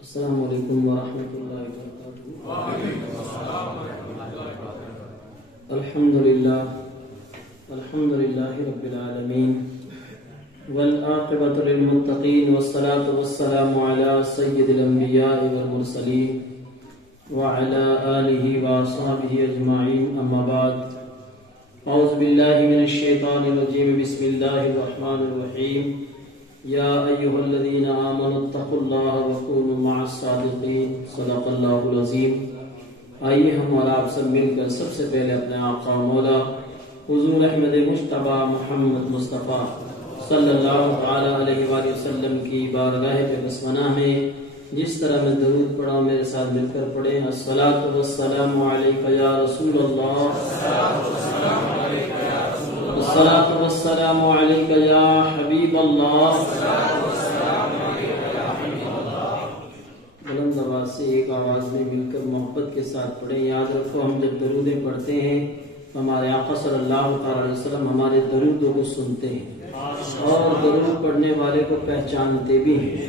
السلام علیکم ورحمۃ اللہ وبرکاتہ۔ وعلیکم السلام ورحمۃ اللہ وبرکاتہ۔ الحمد للہ رب العالمین والعاقبۃ للمتقین والصلاة والسلام علی سید الانبیاء والمرسلین وعلی آلہ واصحابہ اجمعین، اما بعد۔ اعوذ باللہ من الشیطان الرجیم، بسم اللہ الرحمن الرحیم۔ یا ایھا الذین آمنوا اتقوا اللہ وکونوا مع الصادقین، صدق اللہ العظیم۔ آئیے ہم اور آپ سب مل کر سب سے پہلے اپنے آقا مولا حضور احمد مجتبیٰ محمد مصطفیٰ صلی اللہ تعالی علیہ وآلہ وسلم کی بارگاہ پہ بسمنہ میں جس طرح میں درود پڑھا میرے ساتھ مل کر پڑھیں۔ الصلاۃ والسلام علیک یا رسول اللہ، الصلاۃ والسلام علیک یا حبیب اللہ۔ بلند آواز سے ایک آواز میں مل کر محبت کے ساتھ پڑھیں۔ یاد رکھو، ہم جب درودیں پڑھتے ہیں ہمارے آقا صلی اللہ علیہ وسلم ہمارے درودوں کو سنتے ہیں اور درود پڑھنے والے کو پہچانتے بھی ہیں۔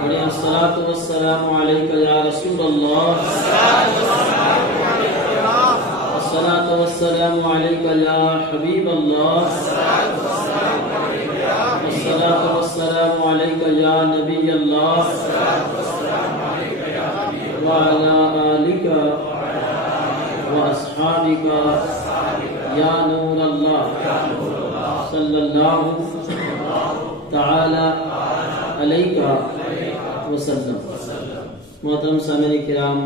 پڑھیں الصلاۃ والسلام علیک یا رسول اللہ، الصلاۃ والسلام علیک یا حبیب اللہ، الصلاۃ والسلام علیک یا نبی اللہ، وعلی آلک واصحابک یا نور اللہ صلی اللہ تعالی علیہ وسلم۔ محترم سامعین کرام،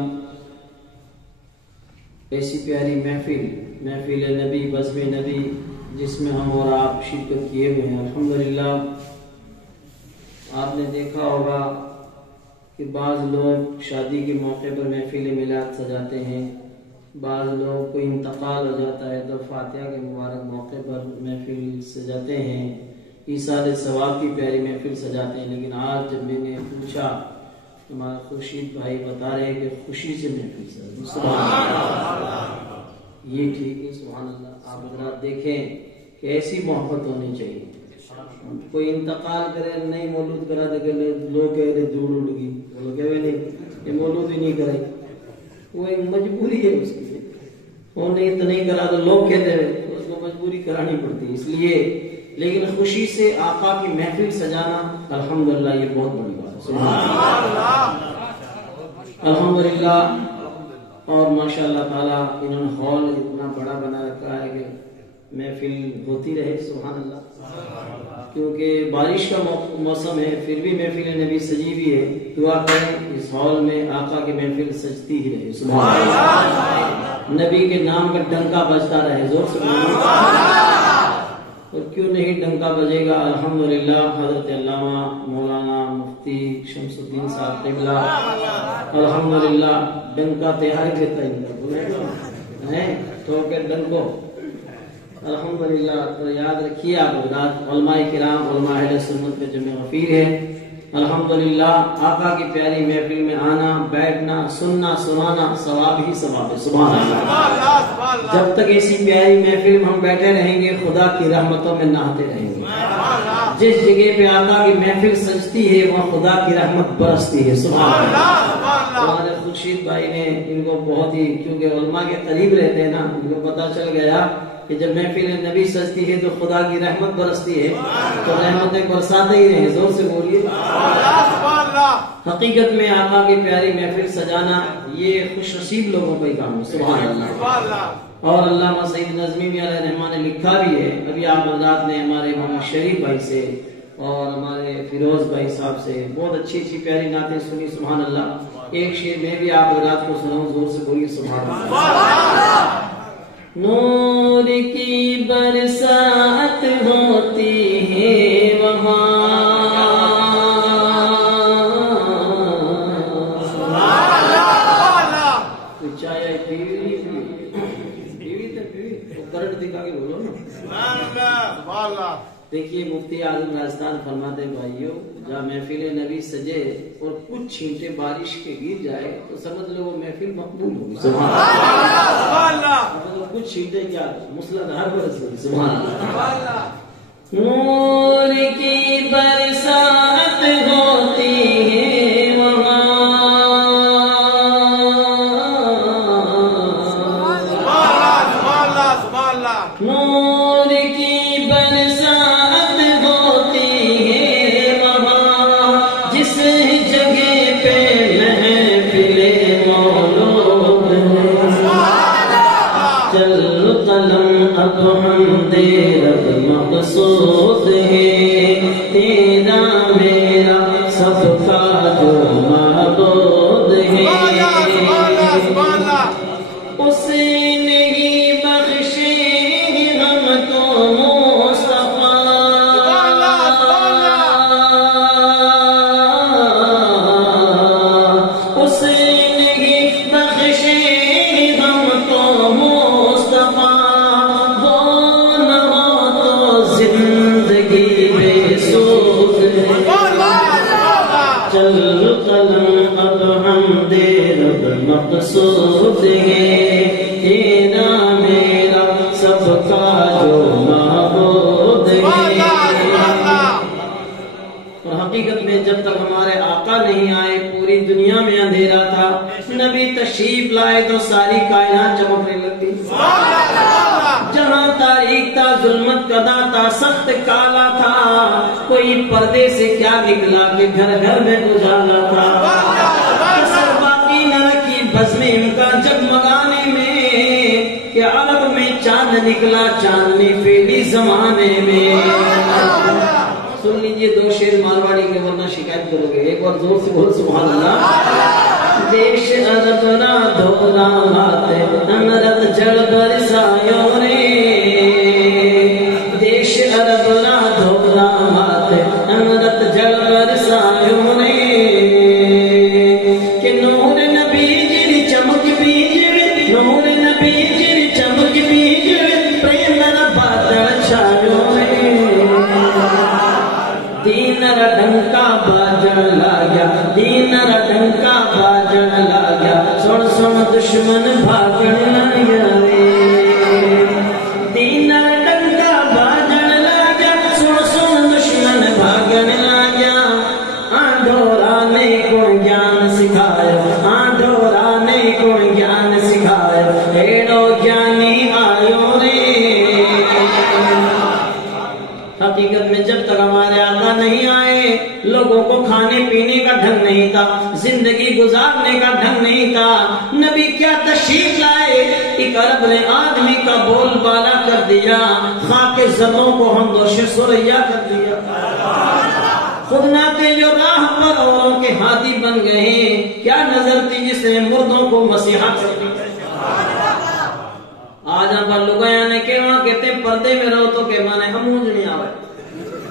ایسی پیاری محفل نبی، بزم نبی جس میں ہم اور آپ شرکت کیے ہوئے ہیں، الحمدللہ۔ آپ نے دیکھا ہوگا کہ بعض لوگ شادی کے موقع پر محفل میلاد سجاتے ہیں، بعض لوگ کوئی انتقال ہو جاتا ہے تو فاتحہ کے مبارک موقع پر محفل سجاتے ہیں، ایصال ثواب کی پیاری محفل سجاتے ہیں۔ لیکن آج جب میں نے پوچھا، ہمارا خورشید بھائی بتا رہے ہیں کہ خوشی سے محفل سجاتے ہیں۔ سبحان اللہ، یہ ٹھیک ہے، سبحان اللہ۔ آپ حضرات دیکھیں کہ ایسی محبت ہونی چاہیے۔ کوئی انتقال کرے نہیں مولود کرا دے، لوگ کہہ رہے دھوڑ اڑ گئی، وہ کہہ رہے نہیں یہ مولود ہی نہیں کرائی، وہ ایک مجبوری ہے اس کی، وہ نہیں تو نہیں کرا تو لوگ کہتے ہیں اس کو مجبوری کرانی پڑتی، اس لیے۔ لیکن خوشی سے آقا کی محفل سجانا الحمدللہ یہ بہت بڑی بات ہے، سبحان اللہ، الحمدللہ۔ اور ماشاءاللہ تعالیٰ انہوں نے ہال اتنا بڑا بنا رکھا ہے کہ محفل ہوتی رہے، سبحان اللہ۔ کیونکہ بارش کا موسم ہے پھر بھی محفل نبی سجی بھی ہے، دعا کریں اس ہال میں آقا کی محفل سجتی ہی رہے، سبحان اللہ۔ نبی کے نام کا ڈنکا بجتا رہے، زور سے اور کیوں نہیں ڈنکا بجے گا؟ الحمدللہ۔ حضرت علامہ مولانا مفتی شمس الدین صاحب قبلہ الحمدللہ ڈنکا تہائی دیتا ہے تو کہ ڈنکو الحمدللہ۔ تو یاد رکھیے آپ حضرات، علماء کرام، علماء اہل سنت میں جمع غفیر ہے، الحمدللہ۔ آقا کی پیاری محفل میں آنا، بیٹھنا، سننا، سنانا ثواب ہی ثواب ہے، سبحان اللہ۔ جب تک ایسی پیاری محفل میں ہم بیٹھے رہیں گے خدا کی رحمتوں میں نہاتے رہیں گے۔ جس جگہ پہ آقا کی محفل سجتی ہے وہاں خدا کی رحمت برستی ہے، سبحان اللہ۔ ہمارے خورشید بھائی نے ان کو بہت ہی، کیونکہ علماء کے قریب رہتے ہیں نا، ان کو پتا چل گیا کہ جب محفل نبی سجتی ہے تو خدا کی رحمت برستی ہے، تو رحمتیں برساتے ہی رہیں، زور سے بولیے۔ حقیقت میں آقا کی پیاری محفل سجانا یہ خوش نصیب لوگوں کا ہی کام ہے، سبحان اللہ۔ اور علامہ سعید نظمی بھی علیہ رحمٰن نے لکھا بھی ہے، ابھی آپ حضرات نے ہمارے محمد شریف بھائی سے اور ہمارے فیروز بھائی صاحب سے بہت اچھی اچھی پیاری نعتیں سنی، سبحان اللہ۔ ایک شعر میں بھی آپ حضرات کو سناؤں، زور سے بولیے سبحان اللہ۔ نور کی برسات ہوتی ہے وہاں، چاہے ٹی وی کرنٹ دکھا کے بولو نا۔ دیکھیے مفتی اعظم راجستھان فرماتے بھائیو، جہاں محفل نبی سجے اور کچھ چھینٹے بارش کے گر جائے تو سمجھ لو وہ محفل مقبول ہوگی، سبحان اللہ۔ مطلب کچھ چھینٹے کیا مسلسل برس ہوگی، سبحان اللہ۔ نور کی برسات ہوتی ہے وہاں اس نے ہی بخشے ہم تو مصطفیٰ، اس نے ہی بخشے ہم تو مصطفیٰ، وہ نہ ہو تو زندگی بے سود ہے، چل قلم اب ہم دے رب مقصود ہے، تیرا میرا سب کا جو معبود ہے۔ اور حقیقت میں جب تک ہمارے آقا نہیں آئے پوری دنیا میں اندھیرا تھا، نبی تشریف لائے تو ساری کائنات چمکنے لگتی، جہاں تاریخ تھا، ظلمت قدا تھا، سخت کالا تھا، کوئی پردے سے کیا نکلا کہ گھر گھر میں اجالا تھا، کسر باقی نہ رکھی بزم کا جگمگانے میں، کہ عرب میں چاند نکلا چاندنی پھیلی زمانے میں۔ سن لیجئے دو شعر مارواڑی کے ورنہ شکایت کرو گے، ایک بار زور سے بول سبحان اللہ۔ دیش عرب را دھولا ہاتھ امرت جڑ برسایوں نے، دیش عرب را دھولا ہاتھ امرت جڑ برسایوں نے، کہ نور نبی جڑی چمک بیجڑ، نور نبی جڑی چمک بیجڑ، پریم را بادل چھایوں نے، دین را ڈنکا باجن لاگیا، دین را ڈنکا باجن لاگیا، سن سن دشمن بھاگن لاگیا رے، دین را ڈنکا باجن لاگیا، سن سن دشمن بھاگن لاگیا، آنڈورا نے کون گیان سکھایا، آنڈورا نے کون گیان سکھایا، ایڑو گیانی آیو رے۔ حقیقت میں جب تک ہمارے آقا نہیں آئے، لوگوں کو کھانے پینے کا ڈھنگ نہیں تھا، زندگی گزارنے کا ڈھنگ نہیں تھا، نبی کیا تشریف لائے، ایک عرب نے آدمی کا بول بالا کر دیا، خاک زدوں کو ہم دوش سریا کر دیا، خود ناتے جو راہ پر اوروں کے ہادی بن گئے، کیا نظر تھی جس نے مردوں کو مسیحا کر دیا۔ آج آپ لوگایا نے کہ وہاں کہتے پردے میں رہو تو کہ مانے ہم اونجنی آوے،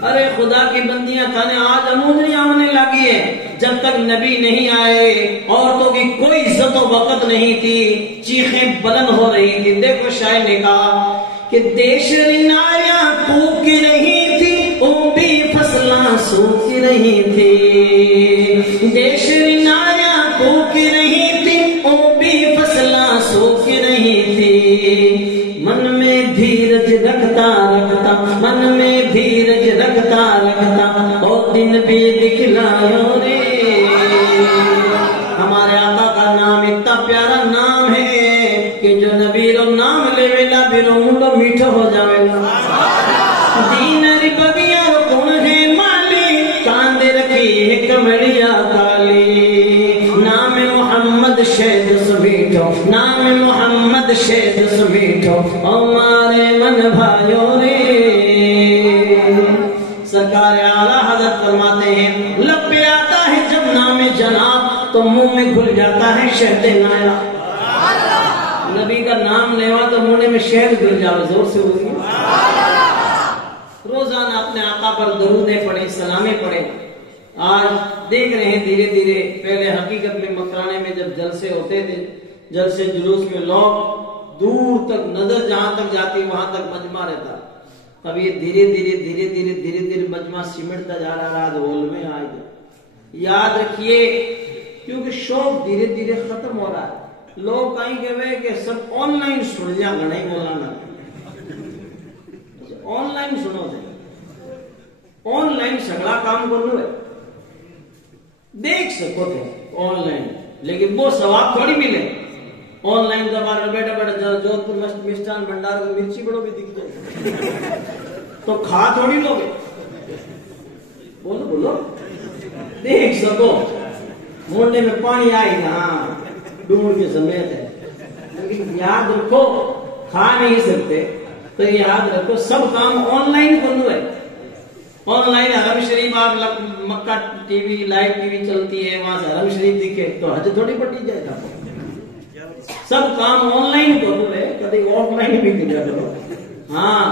ارے خدا کی بندیاں تھانے آج امونجنی آنے لگی ہے، جب تک نبی نہیں آئے عورتوں کی کوئی عزت و وقت نہیں تھی، چیخیں بلند ہو رہی تھی۔ دیکھو شاعر نے کہا کہ دیش رنایا کوک رہی تھی، او بھی فصلاں سوکھ رہی تھی، دیش رنایا کوک رہی تھی، او بھی فصلاں سوکھ رہی تھی، من میں دھیرج رکھتا رکھتا، من میں دھیرج رکھتا رکھتا، اور دن بھی دکھلایوں رے۔ ہمارے آقا کا نام اتنا پیارا نام ہے کہ جو نبی رو نام لے ویلا بھی رو ملو میٹھا ہو جاوے گا۔ دین رببیا رو کون ہے مالی، کاندے رکھی ہے کمڑیا کالی، نام محمد شہد سمیٹھو، نام محمد شہد سمیٹھو، ہمارے من بھائیوں رے۔ سرکار اعلیٰ حضرت فرماتے ہیں لب پہ آتا ہے جب نام جناب تو منہ میں گھل جاتا ہے شہد نایاب۔ نبی کا نام لیوا تو منہ میں شہد گھل جاوے، زور سے ہوگی۔ روزانہ اپنے آقا پر درودیں پڑھیں، سلامیں پڑھیں۔ آج دیکھ رہے ہیں دھیرے دھیرے، پہلے حقیقت میں مکرانے میں جب جلسے ہوتے تھے، جلسے جلوس میں لوگ دور تک نظر جہاں تک جاتی وہاں تک مجمع رہتا، اب یہ دھیرے دھیرے مجمع سمٹتا جا رہا ہے، ہول میں آ گیا۔ یاد رکھیے کیونکہ شوق دھیرے دھیرے ختم ہو رہا ہے، لوگ کہیں کہ سب آن لائن سن لیا گھنا ہی مولانا، آن لائن سنو دے، آن لائن سگڑا کام کرو ہے، دیکھ سکو تھے آن لائن، لیکن وہ ثواب تھوڑی ملے۔ آن لائن تو ہمارا بیٹا جودھ پور مسٹان بھنڈار کو مرچی بڑوں بھی دکھ جائے تو کھا تھوڑی لوگ، بولو دیکھ سکو، مونڈے میں پانی آئی نا ڈونڈ کے سمیت ہے، لیکن یاد رکھو کھا نہیں سکتے تو یاد رکھو سب کام آن لائن کرنا ہے۔ آن لائن حرم شریف آپ Makkah TV live TV چلتی ہے وہاں سے حرم شریف دکھے تو حج تھوڑی پٹی جائے گا. سب کام آن لائن کرو رہے کبھی آف لائن بھی کیا کرو. ہاں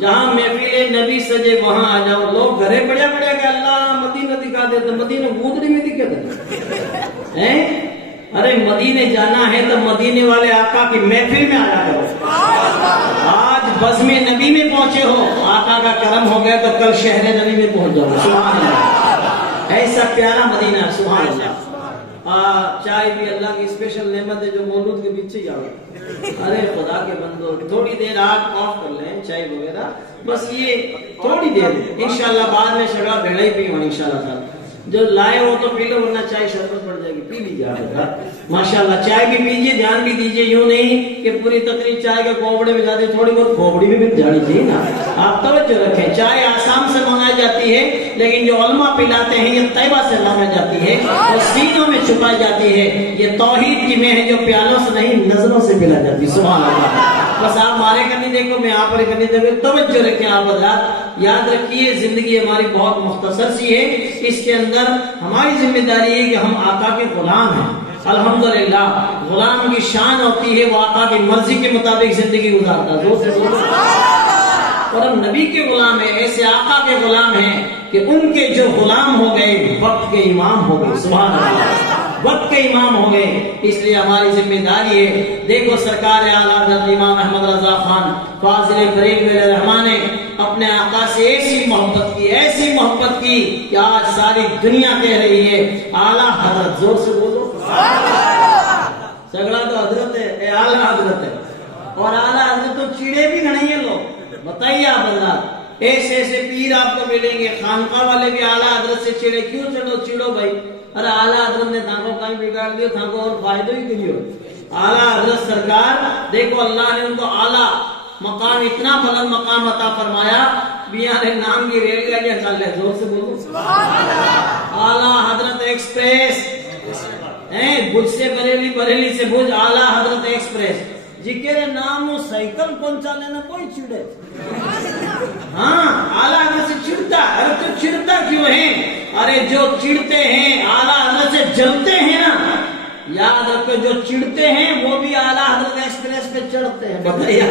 جہاں محفل نبی سجے وہاں آ جاؤ. لوگ گھرے پڑیا پڑیا کہ اللہ مدینہ دکھا دیتے, مدینہ گودری میں دکھے تھے. ارے مدینے جانا ہے تو مدینے والے آقا کی محفل میں آیا کرو. آج بزم نبی میں پہنچے ہو, آقا کا کرم ہو گیا تو کل شہر نبی میں پہنچ جاؤ. سبحان اللہ, ایسا پیارا مدینہ. سبحان اللہ. چائے بھی اللہ کی اسپیشل نعمت ہے جو مولود کے پیچھے ہی آگے. ارے خدا کے بندو تھوڑی دیر آپ آف کر لیں چائے وغیرہ, بس یہ تھوڑی دیر. انشاءاللہ بعد میں شراب بھیڑا ہی پی ہوں انشاءاللہ تعالی. جو لائے ہو تو پی لو, ورنہ چائے شربت پڑ جائے گی, پی لیجیے آپ. ماشاءاللہ چائے بھی پیجیے, دھیان بھی دیجیے. یوں نہیں کہ پوری تقریر چائے کے کوبڑے میں جاتے, تھوڑی بہت کھوپڑی بھی جانی چاہیے نا. آپ توجہ رکھیں. چائے آسام سے منگائی جاتی ہے, لیکن جو علماء پلاتے ہیں یہ طیبہ سے منگائی جاتی ہے اور سینوں میں چھپائی جاتی ہے. یہ توحید کی میں ہے جو پیالوں سے نہیں نظروں سے پلا جاتی. سبحان اللہ. بس آپ مارے کرنی دیکھو, میں آپ کرنی دیکھو. توجہ رکھیں آپ حضرات. یاد رکھیے زندگی ہماری بہت مختصر سی ہے. اس کے اندر ہماری ذمہ داری ہے کہ ہم آقا کے غلام ہیں. الحمدللہ غلام کی شان ہوتی ہے وہ آقا کی مرضی کے مطابق زندگی گزارتا ہے. زور سے بولو. اور ہم نبی کے غلام ہیں, ایسے آقا کے غلام ہیں کہ ان کے جو غلام ہو گئے وقت کے امام ہو گئے. سبحان اللہ, وقت کے امام ہو گئے. اس لیے ہماری ذمہ داری ہے. دیکھو سرکار اعلیٰ حضرت امام احمد رضا خان فاضل بریلوی علیہ الرحمہ نے اپنے آقا سے ایسی محبت کی, ایسی محبت کی کہ آج ساری دنیا کہہ رہی ہے اعلیٰ حضرت. زور سے بولو. سگڑا تو حضرت ہے, اعلیٰ حضرت ہے. اور اعلیٰ حضرت تو چیڑے بھی نہیں ہیں لوگ. بتائیے آپ حضرات, ایسے ایسے پیر آپ کو ملیں گے. خانقاہ والے بھی اعلیٰ حضرت سے چڑے. کیوں چڑھو بھائی؟ ارے اعلیٰ حضرت نے تھا کو کہیں بگاڑ دیا, تھا کو اور فائدہ ہی کریو. اعلیٰ حضرت سرکار دیکھو اللہ نے ان کو اعلیٰ مقام, اتنا بلند مقام عطا فرمایا. بیان نام کی ریل گاڑیاں چل رہے. زور سے بولو. اعلیٰ حضرت ایکسپریس بھوج سے بریلی, بریلی سے بھوج, اعلیٰ حضرت ایکسپریس. جکے نام سائیکل پہنچا لینا کوئی چڑے. ہاں اعلیٰ حضرت سے چڑھتا. ارے تو چڑھتا کیوں ہے؟ ارے جو چڑھتے ہیں اعلیٰ حضرت سے جلتے ہیں نا. یاد رکھو جو چڑھتے ہیں وہ بھی اعلیٰ حضرت ایکسپریس پہ چڑھتے ہیں. بتائیے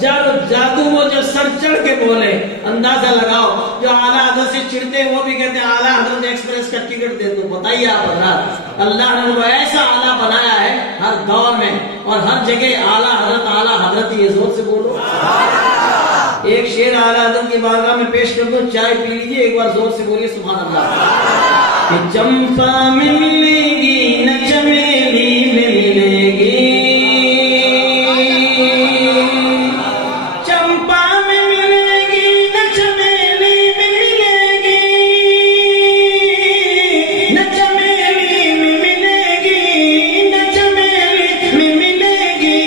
جب جادو وہ جو سر چڑھ کے بولے, اندازہ لگاؤ. جو اعلیٰ حضرت سے چڑھتے ہیں وہ بھی کہتے ہیں اعلیٰ حضرت ایکسپریس کا ٹکٹ دے دو. بتائیے آپ حضرات, اللہ نے وہ ایسا اعلیٰ بنایا ہے ہر دور میں اور ہر جگہ اعلیٰ حضرت ہی ہے. زور سے بولو. ایک شعر اعلیٰ حضرت کی بارگاہ میں پیش کر دو, چائے پی لیجیے, ایک بار زور سے بولیے سبحان اللہ. کہ چمپا میں ملے گی نہ چمیلی میں ملے گی, چمپا میں ملے گی نہ چمیلی میں ملے گی, نہ چمیلی میں ملے گی, نہ چمیلی میں ملے گی.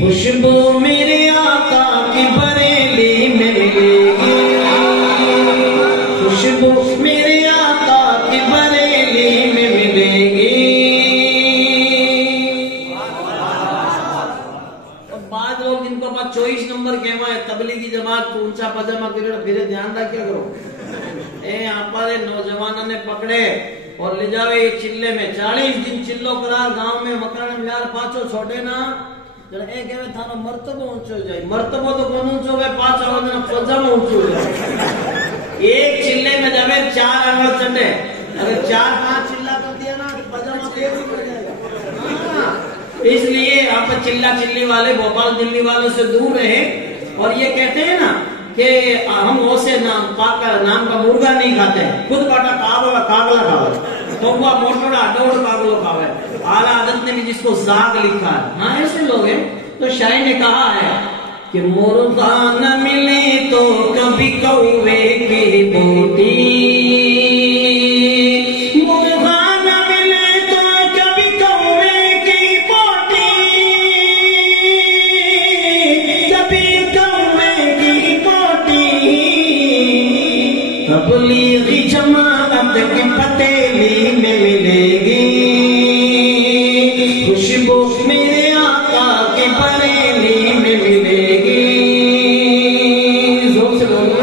خوشبو میرے آقا کی بریلی میں ملے گی, خوشبو میرے آقا کی بریلی میں ملے گی. اور بعض لوگ جن کو پاس 24 نمبر کہوا ہے تبلیغی جماعت تو اونچا پاجامہ پھر دھیان رکھیا کرو. اے ہمارے نوجوانوں نے پکڑے اور لے جاوے یہ چلے میں 40 دن چلو کرا گاؤں میں مکان میں یار پاچو چھوڑے نا. اے کہے تھانو مرتبہ اونچو جائے, مرتبہ تو کون اونچو ہے, 5 آواز پاجامہ اونچو جائے. ایک چلے میں جب 4 آنگل چڑھے, اگر 4-5 چلا کر دیا نا پاجامہ پھر بھی پڑ جائے گا. اس لیے آپ چلا چلی والے بھوپال دلی والوں سے دور رہے. اور یہ کہتے ہیں نا کہ ہم اسے نام کا مرغا نہیں کھاتے, خود کاٹا کاغلا کھاوے, کوا موٹڑا ڈوڑ کاغلو کھاوے. اعلیٰ حضرت نے بھی جس کو زاگ لکھا ہے. ہاں ایسے لوگ ہیں. تو شاعر نے کہا ہے کہ مرغا نہ ملے تو کبھی کوے کی بوٹی, مرغا نہ ملے تو کبھی کوے کی بوٹی, کبھی کوے کی بوٹی. تبلیغی جماعت کی پتیلی میں ملے گی, خوشبو میرے آقا کی بریلی میں ملے گی. زور سے بولو.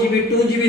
GB 2 GB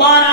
12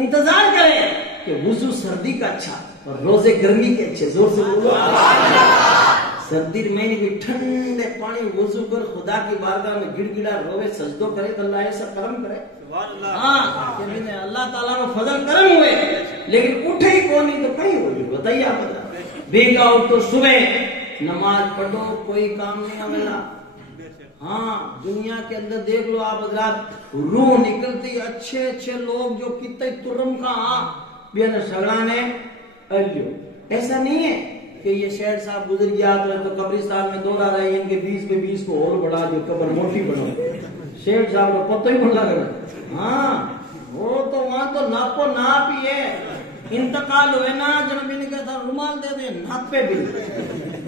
انتظار کریں کہ وضو سردی کا اچھا اور روزے گرمی کے اچھے. زور سے بولو. سردی میں نے کوئی ٹھنڈے پانی وضو کر خدا کی بارگاہ میں گڑ گڑا روے سجدوں کرے تو اللہ ایسا کرم کرے. ہاں اللہ تعالیٰ کو فضل کرم ہوئے لیکن اٹھے ہی کون نہیں تو کہیں ہوگی. بتائیے آپ بھیگا ہو تو صبح نماز پڑھو کوئی کام نہیں آویلا. ہاں دنیا کے اندر دیکھ لو آپ حضرات روح نکلتی اچھے اچھے لوگ جو کتنے ترم کا بیان سگڑانے الیو. ایسا نہیں ہے کہ یہ شہر صاحب گزر گیا تو قبرستان میں دوڑا رہے ان کے 20 میں 20 کو اور بڑھا جو قبر موٹی بنو. شیخ صاحب کو پتہ ہی بن لگا. ہاں وہ تو وہاں تو ناپو ناپ ہی ہے. انتقال ہوئے نا جنبی نے کہا تھا رومال دے دے ناپ پہ بھی.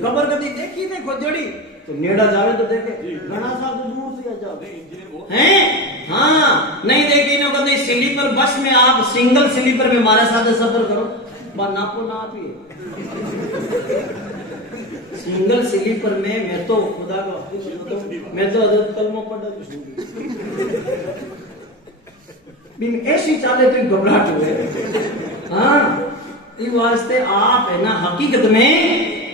قبر کدی دیکھی دیکھو جڑی تو نیڑا جاوے تو دیکھے گھنا صاحب تو دور سے جاؤ ہیں. ہاں نہیں دیکھی نہ کدی سلیپر بس میں آپ سنگل سلیپر میں ہمارے ساتھ سفر کرو با ناپو ناپ ہی ہے. سنگل سلیپر میں تو خدا کا میں تو حضرت کلمہ پڑھا ایسی چالے تو گھبراہٹ ہوئے. ہاں اس واسطے آپ ہے نا حقیقت میں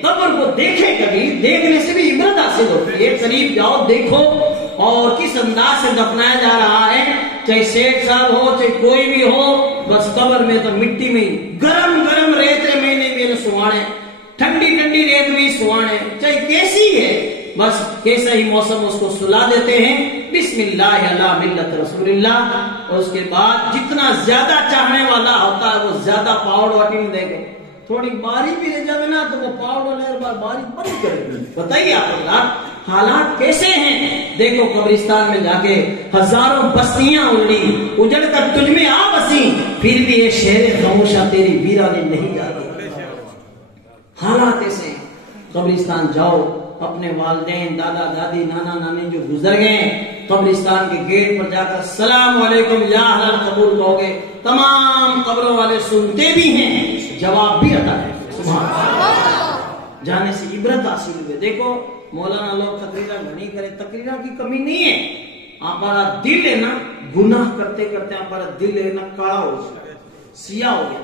قبر کو دیکھیں. کبھی دیکھنے سے بھی عبرت حاصل ہوتی ہے. قریب جاؤ دیکھو اور کس انداز سے دفنایا جا رہا ہے. چاہے سیٹ صاحب ہو چاہے کوئی بھی ہو بس قبر میں تو مٹی میں گرم گرم ریت میں نے سوانے ٹھنڈی ٹھنڈی ریت میں سوانے چاہے کیسی ہے بس کیسا ہی موسم اس کو سلا دیتے ہیں. بسم اللہ علی ملت رسول اللہ. اور اس کے بعد جتنا زیادہ چاہنے والا ہوتا ہے وہ زیادہ پاؤڈ واٹنگ دے گے. تھوڑی باری بھی رہ جائے نا تو وہ پاؤڈر لہر بار باری بند کرے گی. بتائیے آپ حالات کیسے ہیں. دیکھو قبرستان میں جا کے ہزاروں بستیاں اجڑ کر تجھ میں آ بسی پھر بھی یہ شہر خاموشہ تیری ویرانی نہیں جاتی. حالات ایسے ہیں. قبرستان جاؤ اپنے والدین دادا دادی نانا نانی جو گزر گئے قبرستان کے گیٹ پر جا کر السلام علیکم یا اہل قبور کہو گے. تمام قبروں والے سنتے بھی ہیں جواب بھی عطا ہے. سبحان اللہ. جانے سے عبرت حاصل ہوئے. دیکھو مولانا لوگ تقریرہ گھنی کرے تقریرہ کی کمی نہیں ہے. ہمارا دل ہے نا گناہ کرتے کرتے ہمارا دل ہے نا کالا ہو گیا سیاہ ہو گیا.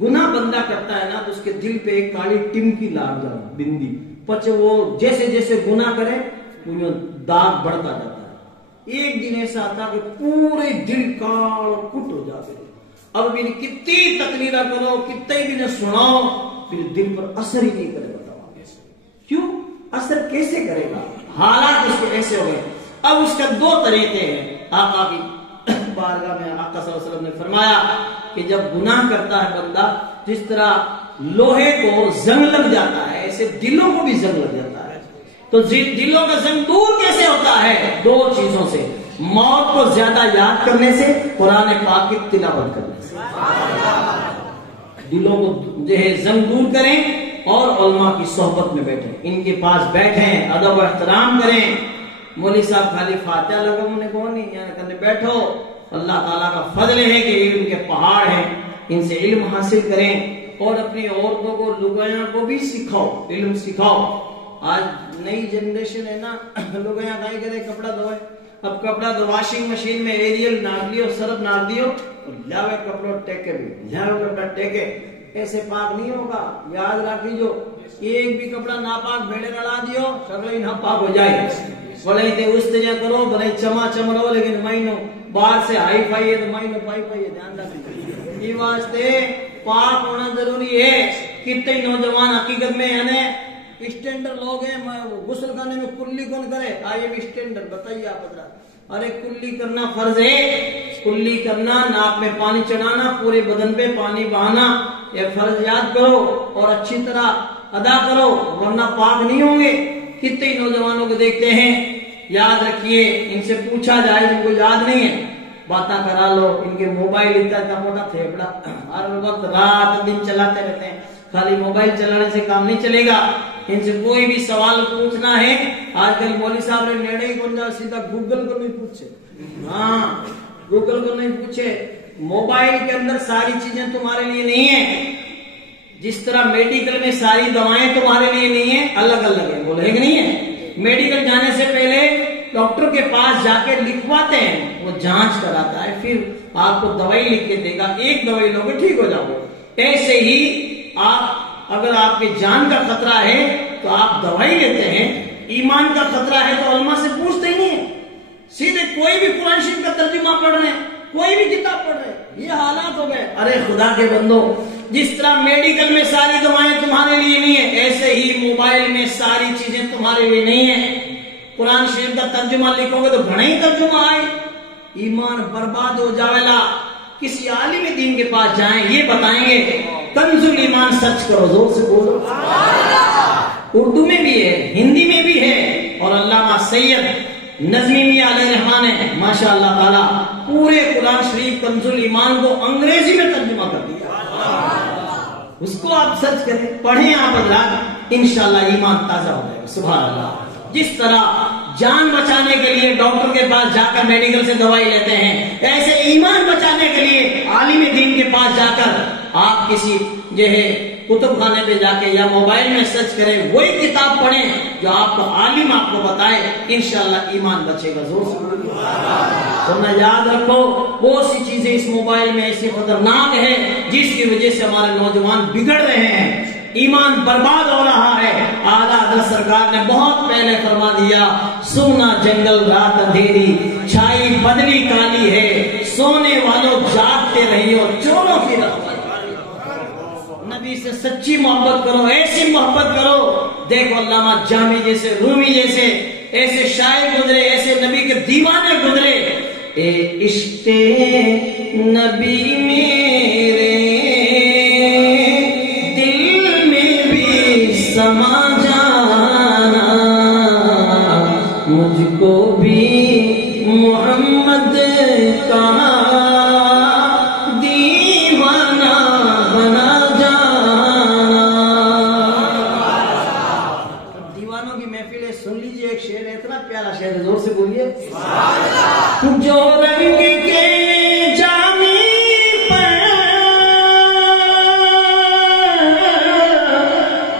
گناہ بندہ کرتا ہے نا تو اس کے دل پہ ایک کالی ٹمکی لاگ جاتی بندی پچ وہ جیسے جیسے گناہ کرے وہ داغ بڑھتا جاتا ہے. ایک دن ایسا آتا کہ پورے دل کاڑ کٹ ہو جاتے. اب بھی کتنی تقریرہ کرو کتنے بھی نہ سناؤ پھر دل پر اثر ہی نہیں کرے. بتاؤ کیوں اثر کیسے کرے گا. حالات اس کے ایسے ہو گئے. اب اس کا دو طریقے ہیں. آقا کی بارگاہ میں آقا صلی اللہ علیہ وسلم نے فرمایا کہ جب گناہ کرتا ہے بندہ جس طرح لوہے کو زنگ لگ جاتا ہے ایسے دلوں کو بھی زنگ لگ جاتا ہے. تو دلوں کا زنگ دور کیسے ہوتا ہے. دو چیزوں سے. موت کو زیادہ یاد کرنے سے قرآن پاک کی تلاوت کرنے سے. دلوں کو جو ہے زنگ دور کریں اور علماء کی صحبت میں بیٹھیں ان کے پاس بیٹھیں ادب و احترام کریں. مولوی صاحب خالی فاتحہ لگو انہیں کو نہیں یعنی کہتے بیٹھو. اللہ تعالیٰ کا فضل ہے کہ علم کے پہاڑ ہیں ان سے علم حاصل کریں اور اپنی عورتوں کو لگیاں کو بھی سکھاؤ علم سکھاؤ. آج نئی جنریشن ہے نا لگیاں کہیں کرے کپڑا دھوئے. اب کپڑا دو واشنگ مشین میں ایریل ناک لیو سرف ناک دیو اور لاوے کپڑوں ٹیکے بھی لاوے کپڑا ٹیکے. ایسے پاک نہیں ہوگا. یاد رکھی جو ایک بھی کپڑا ناپاک بھیڑے لڑا دیو سگلے ناپاک ہو جائے. بڑے تے اس طرح کرو بڑے چما چم رہو لیکن مہینوں باہر سے ہائی فائی ہے تو مہینوں پائی پائی ہے. دھیان رکھیں یہ واسطے پاک ہونا ضروری ہے. کتنے نوجوان حقیقت میں یعنی اسٹینڈر لوگ ہیں غسل کرنے میں کلی کون کرے. آئیے بھی اسٹینڈر بتائیے آپ حضرات. ارے کلی کرنا فرض ہے. کلی کرنا ناک میں پانی چڑھانا پورے بدن پہ پانی بہانا یہ فرض یاد کرو اور اچھی طرح ادا کرو ورنہ پاک نہیں ہوں گے. کتنے نوجوانوں کو دیکھتے ہیں. یاد رکھیے ان سے پوچھا جائے ان کو یاد نہیں ہے باتاں کرا لو. ان کے موبائل اتنا موٹا تھیپڑا ہر وقت رات دن چلاتے رہتے ہیں. خالی موبائل چلانے سے کام نہیں چلے گا. ان سے کوئی بھی سوال پوچھنا ہے آج کل مولوی صاحب نے نیڑے ہی کون جا سیدھا گوگل کو نہیں پوچھے. ہاں گوگل کو نہیں پوچھے. موبائل کے اندر ساری چیزیں تمہارے لیے نہیں ہیں. جس طرح میڈیکل میں ساری دوائیں تمہارے لیے نہیں ہیں الگ الگ ہے. بولے کہ نہیں ہے. میڈیکل جانے سے پہلے ڈاکٹر کے پاس جا کے لکھواتے ہیں، وہ جانچ کراتا ہے، پھر آپ کو دوائی لکھ کے دے گا، ایک دوائی لوگے ٹھیک ہو جاؤ گے۔ ایسے ہی آپ اگر آپ کے جان کا خطرہ ہے تو آپ دوائی لیتے ہیں، ایمان کا خطرہ ہے تو علماء سے پوچھتے ہی نہیں ہے، سیدھے کوئی بھی قرآن شریف کا ترجمہ پڑھ رہے ہیں، کوئی بھی کتاب پڑھ رہے ہیں، یہ حالات ہو گئے۔ ارے خدا کے بندو، جس طرح میڈیکل میں ساری دوائیں تمہارے لیے نہیں ہیں، ایسے ہی موبائل میں ساری چیزیں تمہارے لیے نہیں ہیں۔ قرآن شریف کا ترجمہ لکھو گے تو گھنا ہی ترجمہ آئے، ایمان برباد ہو جاویلا۔ کسی عالم دین کے پاس جائیں، یہ بتائیں گے کنز الایمان سرچ کرو، زور سے بولو۔ اردو میں بھی ہے، ہندی میں بھی ہے، اور علامہ سید نظمی میاں علیہ رحمان نے ماشاء اللہ تعالیٰ پورے قرآن شریف کنز الایمان کو انگریزی میں ترجمہ کر دیا، اس کو آپ سرچ کریں، پڑھیں آپ حضرات، انشاءاللہ ایمان تازہ ہو جائے گا۔ سبحان اللہ۔ جس طرح جان بچانے کے لیے ڈاکٹر کے پاس جا کر میڈیکل سے دوائی لیتے ہیں، ایسے ایمان بچانے کے لیے عالم دین کے پاس جا کر آپ کسی جو ہے کتب خانے پہ جا کے یا موبائل میں سرچ کریں، وہی کتاب پڑھیں جو آپ کو عالم آپ کو بتائے، انشاءاللہ ایمان بچے گا۔ زور سے ورنہ یاد رکھو، بہت سی چیزیں اس موبائل میں ایسی خطرناک ہے جس کی وجہ سے ہمارے نوجوان بگڑ رہے ہیں، ایمان برباد ہو رہا ہے۔ اعلیٰ حضرت سرکار نے بہت پہلے فرما دیا، سونا جنگل رات اندھیری، چھائی بدلی کالی ہے، سونے والوں جاگتے رہیو، چوروں کی رہو۔ نبی سے سچی محبت کرو، ایسی محبت کرو۔ دیکھو علامہ جامی جیسے، رومی جیسے ایسے شاعر گزرے، ایسے نبی کے دیوانے گزرے۔ اے عشق نبی میرے دل میں بھی سما جانا، مجھ کو بھی محمد کا دیوانہ بنا جانا۔ دیوانوں کی محفل ہے، سن لیجئے، ایک شعر ہے، اتنا پیارا شعر ہے، زور سے بولیے۔ جو رنگ کے جامی پر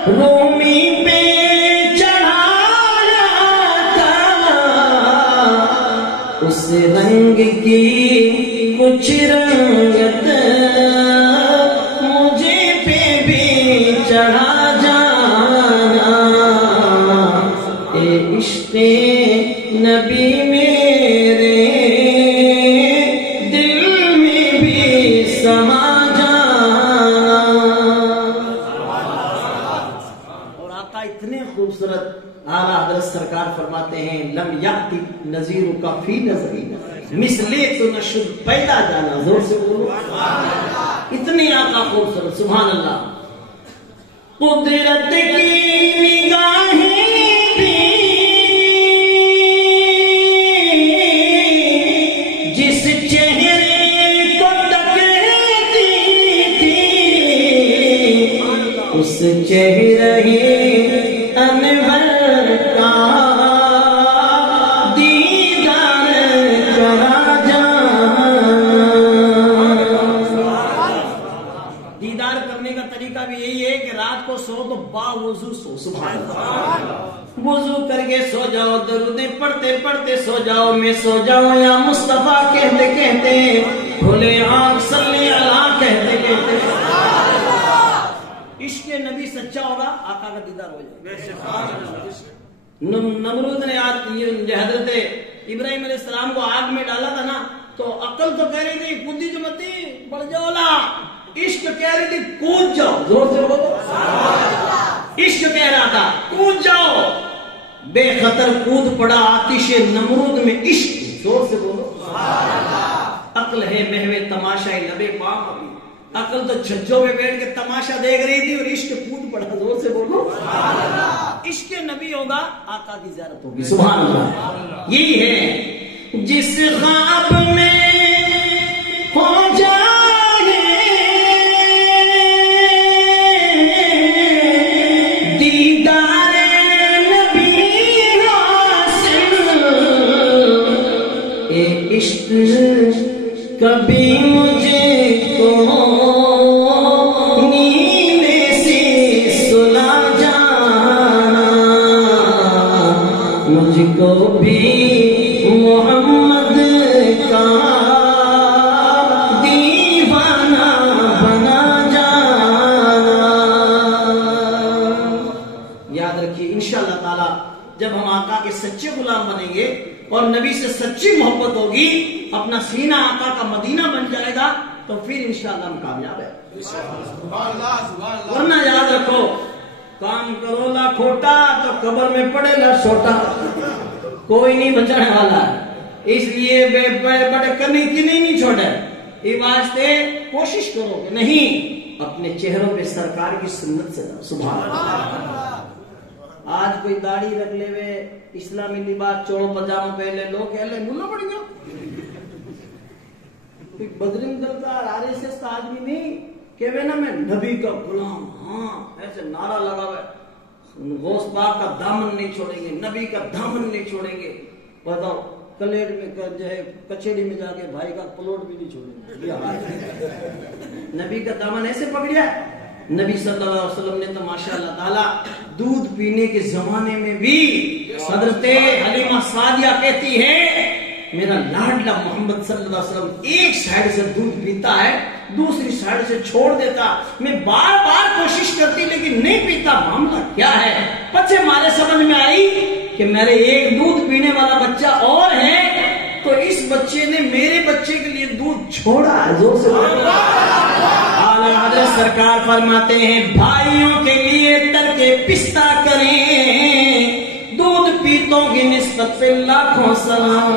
رومی پہ چڑھایا تھا، اس رنگ کی کچھ رنگت مجھے پہ بھی چڑھا جانا۔ اے عشق نبی میرے دل میں بھی سما جانا۔ اور آقا اتنے خوبصورت، اعلیٰ حضرت سرکار فرماتے ہیں، لم یاتی نذیر کا فی نظری مثلے تو نشد پیدا جانا۔ زور سے بولو، اتنی آقا خوبصورت، سبحان اللہ۔ قدرت کی نگاہیں چہرہ انور کا دیدار کرا جانا۔ دیدار کرنے کا طریقہ بھی یہی ہے کہ رات کو سو تو باوضو سو، سبحان اللہ، وضو کر کے سو جاؤ، درودیں پڑھتے پڑھتے سو جاؤ، میں سو جاؤں یا مصطفیٰ کہتے کہتے، کھلے آنکھ صلی اللہ کہتے کہتے۔ عشق نبی سچا ہوگا، آقا کا دیدار ہو جائے۔ نمرود نے حضرت ابراہیم علیہ السلام کو آگ میں ڈالا تھا نا، تو عقل تو کہہ رہی تھی کودی جو متی بڑھ جاؤ لا، عشق کہہ رہی تھی کود جاؤ۔ زور سے بولو، عشق کہہ رہا تھا کود جاؤ، بے خطر کود پڑا آتش نمرود میں عشق۔ زور سے بولو، عقل ہے محو تماشا لبے پاک، ابھی عقل تو چھجوں میں بیٹھ کے تماشا دیکھ رہی تھی اور عشق کود پڑا۔ زور سے بولو، عشق نبی ہوگا، آقا کی زیارت ہوگی۔ سبحان اللہ۔ یہی ہے جس خواب میں ہو جائے دیدار نبی حاصل، اے عشق کبھی مجھے کو مجھ کو بھی جب ہم آقا کے سچے غلام بنیں گے اور نبی سے سچی محبت ہوگی، اپنا سینہ آقا کا مدینہ بن جائے گا، تو پھر انشاءاللہ ہم کامیاب ہیں۔ ورنہ یاد رکھو، کام کرو لا کھوٹا تو قبر میں پڑے لا چھوٹا، کوئی نہیں بچانے والا، اس لیے بڑے کرنے کی نہیں چھوڑے۔ یہ واسطے کوشش کرو کہ نہیں، اپنے چہروں پہ سرکار کی سنت سے سبحان اللہ۔ آج کوئی داڑھی رکھ لے وے، اسلامی لباس چوڑو پجامہ پہلے، لوگ کہہ لے ملا پڑ گیا، کوئی بدرنگ دلدار RSS کا آدمی نہیں کہ وہ نا میں نبی کا غلام، ہاں ایسے نعرہ لگا ہوا ہے، غوث پاک کا دامن نہیں چھوڑیں گے، نبی کا دامن نہیں چھوڑیں گے۔ بتاؤ کلیڈ میں جو ہے کچہری میں جا کے بھائی کا پلوٹ بھی نہیں چھوڑیں گے، نبی کا دامن ایسے پکڑیا ہے۔ نبی صلی اللہ علیہ وسلم نے تو ماشاءاللہ تعالی دودھ پینے کے زمانے میں بھی حضرت حلیمہ سعدیہ کہتی ہے میرا لاڈلا محمد صلی اللہ علیہ وسلم ایک سائیڈ سے دودھ پیتا ہے، دوسری سائیڈ سے چھوڑ دیتا، میں بار بار کوشش کرتی لیکن نہیں پیتا، معاملہ کیا ہے؟ بچے مارے سمجھ میں آئی کہ میرے ایک دودھ پینے والا بچہ اور ہے، تو اس بچے نے میرے بچے کے لیے دودھ چھوڑا ہے۔ زور سے اعلیٰ حضرت سرکار فرماتے ہیں بھائیوں کے لیے ترک پستہ کریں، دودھ پیتوں کی نسبت پہ لاکھوں سلام۔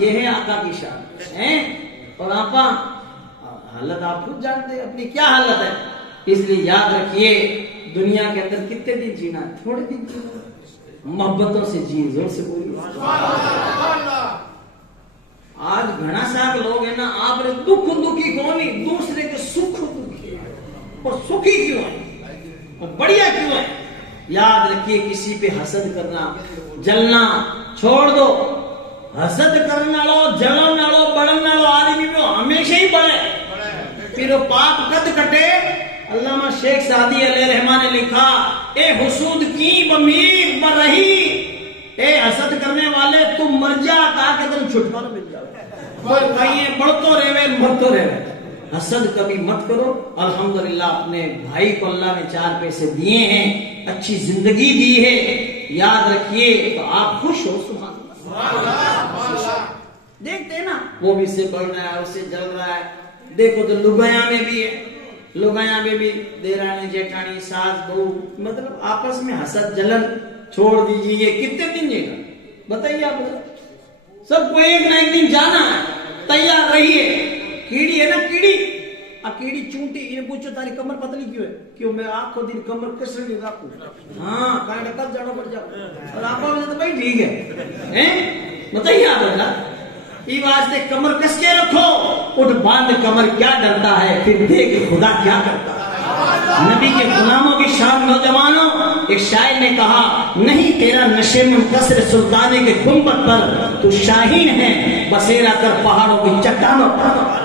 یہ ہے آقا کی شان ہے، اور آپا حالت آپ خود جانتے ہیں اپنی کیا حالت ہے، اس لیے یاد رکھیے دنیا کے اندر کتنے دن جینا ہے؟ تھوڑے دن جینا، محبتوں سے جی، زور سے بولیے۔ آج گھنا ساک لوگ ہیں نا، آپ نے دکھ دکھی کون نہیں، دوسرے کے سکھ دکھی، اور سکھی کیوں ہے اور بڑھیا کیوں ہے؟ یاد رکھیے کسی پہ حسد کرنا، جلنا چھوڑ دو۔ حسد کرنا لو، جلنا لو، بڑھنا لو، آدمی کو ہمیشہ ہی بڑھے، پھر وہ پاپ قد کٹے۔ علامہ شیخ سعدی علیہ رحمہ نے لکھا اے حسود کی بمیر برہی، اے حسد کرنے والے تم مر جا تاکہ تم چھٹکارا مل جاؤ۔ کوئی کہیں بڑھتو رہے مرتو رہے، حسد کبھی مت کرو۔ الحمدللہ اپنے بھائی کو اللہ نے 4 پیسے دیے ہیں، اچھی زندگی دی ہے، یاد رکھیے تو آپ خوش ہو۔ سبحان اللہ، دیکھتے ہیں نا وہ بھی سے بڑھ رہا ہے، اسے جل رہا ہے۔ دیکھو تو لگیاں میں بھی ہے، لگیاں میں بھی دیرانی جیٹھانی ساس بہو، مطلب آپس میں حسد جلن چھوڑ دیجیے۔ یہ کتنے دن جائے گا بتائیے آپ، سب کو ایک نہ ایک دن جانا ہے، تیار رہیے۔ کیڑی ہے نا کیڑی، اب کیڑی چونٹی، یہ پوچھو تاری کمر پتلی کیوں ہے؟ کیوں میں آپ کو دن کمر کس نہیں رکھوں، ہاں کہیں کب جانا پڑ جاؤ، اور آپ کو تو بھائی ٹھیک ہے، بتائیے آپ یہ واسطے کمر کس کے رکھو، اٹھ باندھ کمر کیا ڈرتا ہے، پھر دیکھ خدا کیا کرتا ہے۔ نبی کے غلاموں کی شان نوجوانوں، ایک شاعر نے کہا نہیں تیرا نشے منتصر سلطانے کے گنبد پر، تو شاہین ہے بسیرا کر پہاڑوں کی چٹانوں پر۔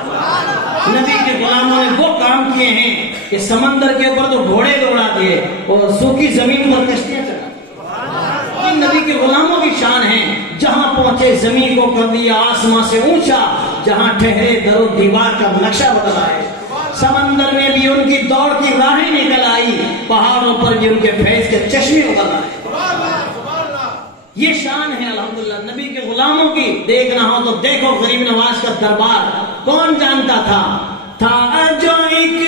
نبی کے غلاموں نے وہ کام کیے ہیں کہ سمندر کے اوپر تو گھوڑے دوڑا دیے اور سوکھی زمین پر کشتیاں چلا۔ نبی کے غلاموں کی شان ہے، جہاں پہنچے زمین کو کر دیا آسمان سے اونچا، جہاں ٹھہرے در و دیوار کا نقشہ بدل آئے۔ سمندر میں بھی ان کی دوڑ کی راہیں نکل آئی، پہاڑوں پر بھی ان کے فیض کے چشمے ابل آئے۔ یہ شان ہے الحمدللہ نبی کے غلاموں کی۔ دیکھنا ہو تو دیکھو غریب نواز کا دربار، کون جانتا تھا جو ایک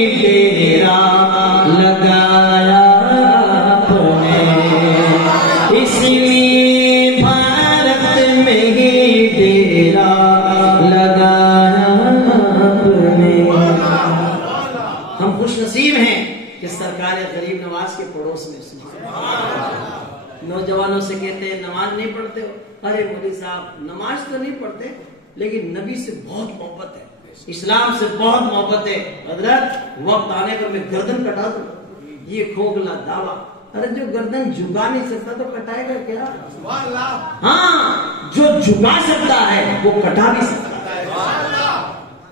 اجڑا لگایا اپنے ہم خوش نصیب ہیں کہ سرکار غریب نواز کے پڑوس میں سنیں. نوجوانوں سے کہتے ہیں نماز نہیں پڑھتے ہو. ارے مولوی صاحب نماز تو نہیں پڑھتے لیکن نبی سے بہت محبت ہے, اسلام سے بہت محبت ہے. حضرت وقت آنے پر میں گردن کٹا دوں, یہ کھوکھلا دعویٰ. ارے جو گردن جھکا نہیں سکتا تو کٹائے گا کیا؟ ہاں, جو جھکا سکتا ہے وہ کٹا بھی سکتا ہے.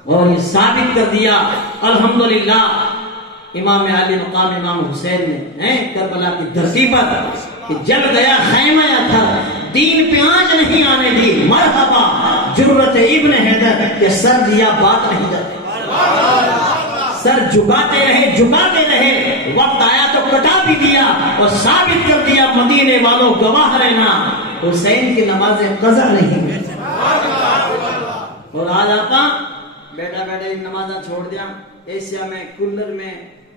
اور یہ ثابت کر دیا الحمدللہ امام علی مقام امام حسین نے کربلا کی دھرتی پر کہ جل گیا خیمہ تھا دین پہ آنچ نہیں آنے دی, مرحبا جرت ابن حیدر کہ سر دیا بات نہیں کرتے. سر جھکاتے رہے, وقت آیا تو کٹا بھی دیا اور ثابت کر دیا مدینے والوں گواہ رہنا حسین کی نمازیں قضا نہیں ہوئی. اور آج آپا بیٹا بیٹا نمازاں چھوڑ دیا. ایشیا میں کولر میں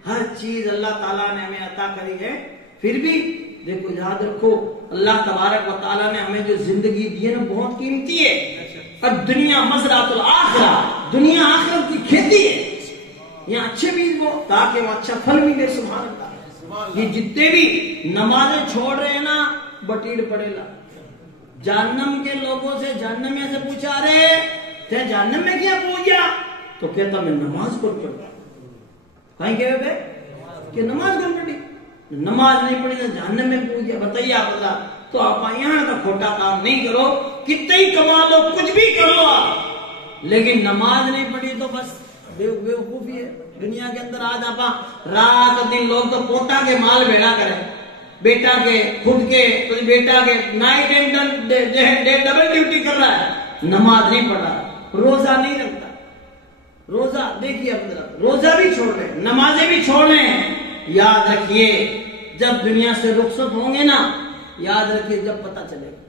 ہر چیز اللہ تعالیٰ نے ہمیں عطا کری ہے, پھر بھی دیکھو یاد رکھو اللہ تبارک و تعالیٰ نے ہمیں جو زندگی دی ہے نا بہت قیمتی ہے. اب دنیا مزرعۃ الآخرہ, دنیا آخرت کی کھیتی ہے. یہاں اچھے بیج بو تاکہ وہ اچھا پھل ملے. سبحان اللہ. یہ جتنے بھی نمازیں چھوڑ رہے ہیں نا بٹیڑ پڑے لا. جہنم کے لوگوں سے جہنم میں سے پوچھا رہے تھے جہنم میں کیا پوچھا تو کہتا میں نماز کو پڑھتا. کہیں کہ بے کہ نماز کو پڑھی, نماز نہیں پڑھی تو جہنم میں پوچھ گیا. بتائیے آپ اللہ. تو آپ یہاں کا کھوٹا کام نہیں کرو, کتنے ہی کما لو کچھ بھی کرو آپ, لیکن نماز نہیں پڑھی تو بس بیوقوفی ہے. دنیا کے اندر آج آپ رات دن لوگ تو پوتا کے مال بھیڑا کریں, بیٹا کے خود کے بیٹا کے نائٹ اینڈ ڈبل ڈیوٹی کر رہا ہے, نماز نہیں پڑھ رہا, روزہ نہیں رکھتا. روزہ دیکھیے اب روزہ بھی چھوڑ رہے, نمازیں بھی چھوڑ رہے ہیں. یاد رکھیے جب دنیا سے رخصت ہوں گے نا, یاد رکھیے جب پتہ چلے گا.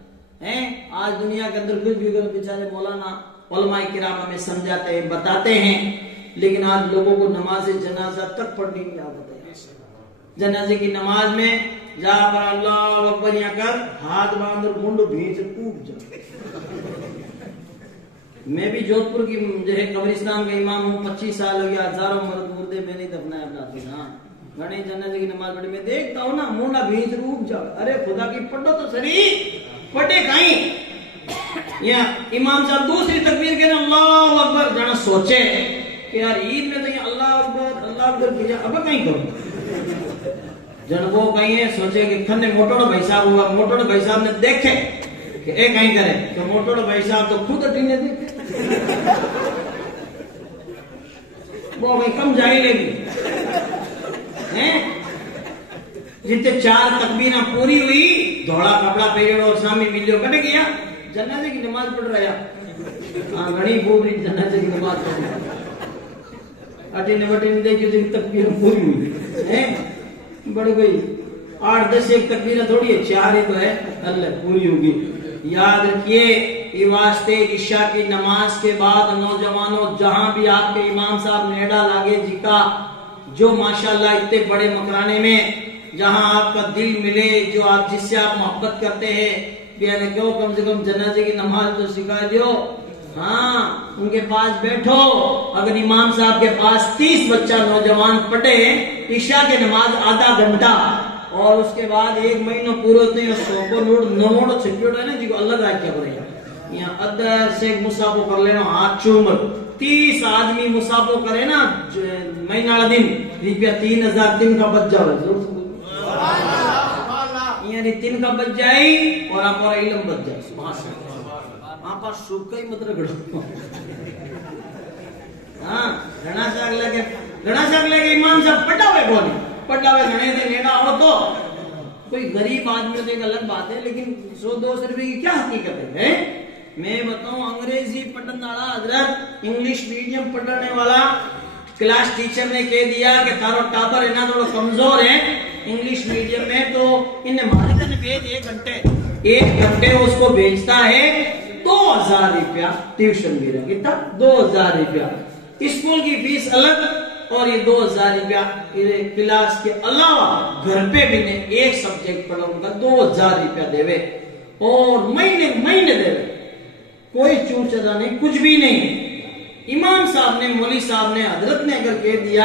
آج دنیا کے اندر کچھ بھی کرو, بیچارے مولانا علماء کرام ہمیں سمجھاتے ہیں بتاتے ہیں, لیکن آج لوگوں کو نماز جنازہ تک پڑھنی نہیں عادت ہے. جنازے کی نماز میں جا پر اللہ اکبر یا کر ہاتھ باندھ اور منڈ بھیج ٹوٹ جا. میں بھی جودھ پور کی جو ہے قبرستان کا امام ہوں, 25 سال ہو گیا, ہزاروں مرد مردے میں نہیں دفنایا اپنا. ہاں گھڑے جنازے کی نماز پڑھی, میں دیکھتا ہوں نا منڈا بھیج روک جاؤ. ارے خدا کی پڑھو تو سری پڑھے کہیں. یا امام صاحب دوسری تکبیر کے نا اللہ اکبر جانا سوچے کہ یار عید میں تو اللہ اکبر کیا اب کہیں کرو جن وہ کہیں سوچے کہ کھنے موٹوڑ بھائی صاحب ہوا, موٹوڑ بھائی صاحب نے دیکھے کہ اے کہیں کرے تو موٹوڑ بھائی صاحب تو خود اٹھینے دیکھے وہ کہیں کم جائی لے گی. جتنے 4 تکبیریں پوری ہوئی دھوڑا کپڑا پہنے اور سامنے ویڈیو کٹ گیا, جنازے کی نماز پڑھ رہا. ہاں گھڑی پوری جنازے کی نماز پڑھ رہا, اٹھنے بٹھنے دیکھیے جن تکبیریں پوری ہوئی بڑھ گئی. 8-10 ایک تکبیریں تھوڑی ہے, 4 ہی تو ہے, اللہ پوری ہوگی. یاد رکھیے یہ واسطے عشاء کی نماز کے بعد نوجوانوں جہاں بھی آپ کے امام صاحب نیڈا لاگے جی کا جو ماشاءاللہ اتنے بڑے مکرانے میں جہاں آپ کا دل ملے, جو آپ جس سے آپ محبت کرتے ہیں, کیوں کم سے کم جنازے کی نماز تو سکھا دیو. ہاں ان کے پاس بیٹھو. اگر امام صاحب کے پاس 30 بچہ نوجوان پڑھے عشاء کی نماز آدھا گھنٹہ اور اس کے بعد 1 مہینہ پورے ہوتے ہیں, اس کو نوڑ چھپیوڑ ہے نا جی کو اللہ کا کیا کرے گا. یہاں ادھر سے مسافو کر لینا ہاتھ چوم 30 آدمی مسافو کرے نا مہینہ دن روپیہ 3000 دن کا بچ جاؤ. یعنی 3 کا بچ جائے اور آپ کا علم بچ جائے. آپ کا سوکھ کا ہی مطلب گڑھو. ہاں گھنا شاک لے کے امام صاحب پٹا ہوئے بولے پٹا ہوئے گھنے سے لینا ہو تو کوئی غریب آدمی تو ایک الگ بات ہے, لیکن 100-200 روپے کی کیا حقیقت ہے. میں بتاؤں انگریزی پڑھنے والا حضرت انگلش میڈیم پڑھنے والا کلاس ٹیچر نے کہہ دیا کہ تارو ٹاپر ہے نا تھوڑا کمزور ہے انگلش میڈیم میں, تو انہیں مالک نے بھیج 1 گھنٹے اس کو بھیجتا ہے 2000 روپیہ ٹیوشن بھی رہے گا. 2000 روپیہ اسکول کی فیس الگ اور یہ 2000 روپیہ کلاس کے علاوہ گھر پہ بھی نے ایک سبجیکٹ پڑھا ان کا 2000 روپیہ دے وے اور مہینے دے وے, کوئی چور چدا نہیں, کچھ بھی نہیں. امام صاحب نے مولوی صاحب نے حضرت نے اگر کہہ دیا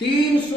300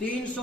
300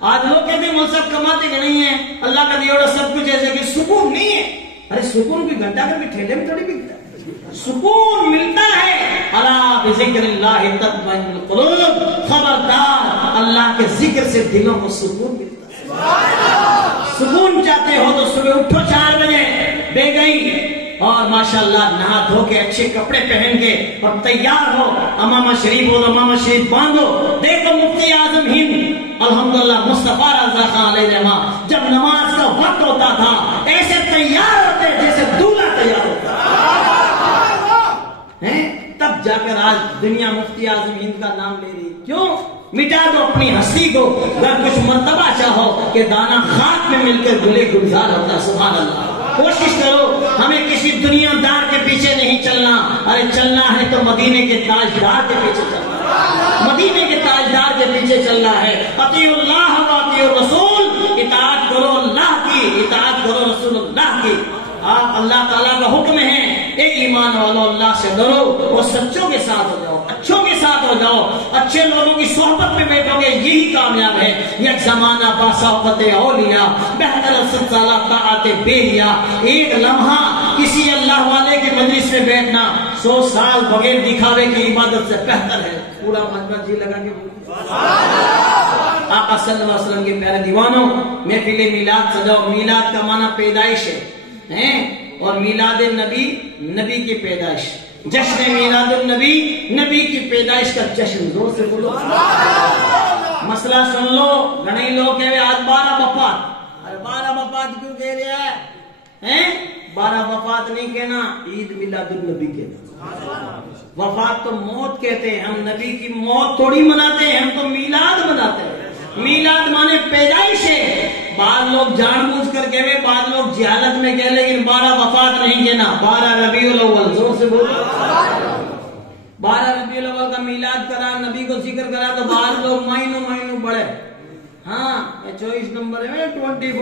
آج لوگ کہتے ہیں وہ سب کماتے کہ نہیں ہیں، اللہ کا دیا سب کچھ ایسے کہ سکون نہیں ہے. ارے سکون کوئی گھنٹہ کر کے ٹھیلے میں تھوڑی ملتا ہے، سکون ملتا ہے الا بذکر اللہ تطمئن القلوب. خبردار، اللہ کے ذکر سے دلوں کو سکون ملتا ہے. سکون چاہتے ہو تو صبح اٹھو 4 بجے بے گئی اور ماشاءاللہ نہا دھو کے اچھے کپڑے پہن کے اور تیار ہو، امامہ شریف ہو تو امامہ شریف باندھو. دیکھو مفتی اعظم ہند الحمدللہ مصطفیٰ رضا خان علیہ رحمہ جب نماز کا وقت ہوتا تھا ایسے تیار ہوتے جیسے دولہا تیار ہوتا ہے. تب جا کر آج دنیا مفتی اعظم ہند کا نام لے رہی. کیوں؟ مٹا دو اپنی ہستی کو. اگر کچھ مرتبہ چاہو کہ دانا خاک میں مل کر گلے گلزار ہوتا. سبحان اللہ. کوشش کرو، ہمیں کسی دنیا دار کے پیچھے نہیں چلنا. ارے چلنا ہے تو مدینے کے تاجدار کے پیچھے چلنا، مدینے کے تاجدار کے پیچھے چلنا ہے. اطیعوا اللہ و اطیعوا الرسول، اطاعت کرو اللہ کی، اطاعت کرو رسول اللہ کی. آپ اللہ تعالیٰ کا حکم ہے اے ایمان والو اللہ سے ڈرو اور سچوں کے ساتھ ہو جاؤ، اچھوں کے ساتھ ہو جاؤ، اچھے لوگوں کی صحبت میں بیٹھو گے یہی کامیاب ہے. یک زمانہ با صحبت اولیاء بہتر ست سالہ طاعت بیلیا. ایک لمحہ کسی اللہ والے کے مجلس میں بیٹھنا 100 سال بغیر دکھاوے کی عبادت سے بہتر ہے. پورا مجمع جی لگا کے آقا صلی اللہ علیہ وسلم کے پیارے دیوانوں، محفل میلاد سجاؤ. میلاد کا معنی پیدائش ہے اور میلاد نبی نبی کی پیدائش. جشن میلاد النبی نبی کی پیدائش کا جشن. زور سے بولو. مسئلہ سن لو. گھنے لوگ کہے آج 12 وفات. ارے 12 وفات کیوں کہہ رہا ہے؟ 12 وفات نہیں کہنا، عید میلاد النبی کہنا. وفات تو موت کہتے ہیں، ہم نبی کی موت تھوڑی مناتے ہیں، ہم تو میلاد مناتے ہیں. میلاد مانے پیدائش ہے. بعض لوگ جان بوجھ کر کہے، بعض لوگ جہالت میں کہہ، لیکن 12 وفات نہیں کہنا، 12 ربیع الاول. زور سے بولو. 12 ربیع الاول کا میلاد کرا، نبی کو ذکر کرا تو بعض لوگ مہینوں بڑھے. ہاں 24 نمبر ہے 24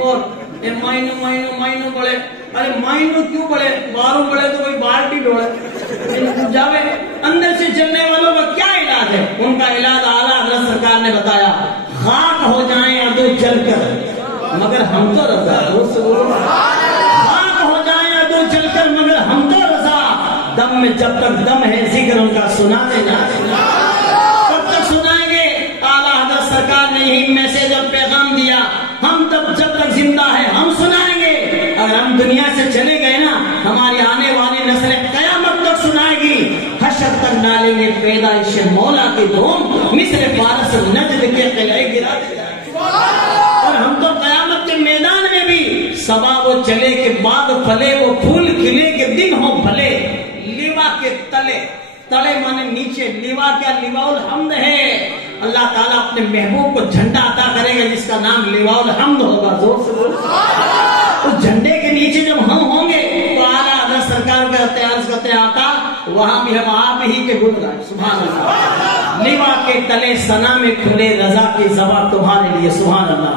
مہینوں بڑھے. ارے مہینوں کیوں بڑھے؟ 12 بڑھے تو کوئی بالٹی ڈوڑے جاوے. اندر سے جلنے والوں کا کیا علاج ہے؟ ان کا علاج اعلیٰ حضرت سرکار نے بتایا، خاک ہو جائیں ادو جل کر مگر ہم تو رضا. خاک ہو جائیں ادو جل کر مگر ہم تو رضا. دم میں جب تک دم ہے ذکر ان کا سناتے جاتے. کب تک سنائیں گے؟ اعلیٰ حضرت سرکار نے یہی میسج اور پیغام دیا، ہم تب جب تک زندہ ہے ہم سنائیں گے. اگر ہم دنیا سے چلے گئے نا، ہماری آنے والی نسلیں قیامت تک سنائے گی. حشر تک ڈالیں گے پیدائش مولا کی دھوم، مصر فارس نجد کے قلعے گرا دے جائیں. اور ہم تو قیامت کے میدان میں بھی صبا وہ چلے کے بعد پھلے، وہ پھول کھلے کے دن ہو بھلے. لیوا کے تلے، تلے مانے نیچے، لیوا کیا؟ لیوا الحمد ہے. اللہ تعالیٰ اپنے محبوب کو جھنڈا عطا کرے گا جس کا نام لیوا الحمد ہوگا. زور سے بولو. اس جھنڈے کے نیچے جب ہم ہوں گے تو اعلیٰ حضرت سرکار کا اعتراض کرتے آتا، وہاں بھی ہم آپ ہی کے گن گائیں. سبحان اللہ. لیوا کے تلے ثنا میں کھلے رضا کی زبان تمہارے لیے. سبحان اللہ.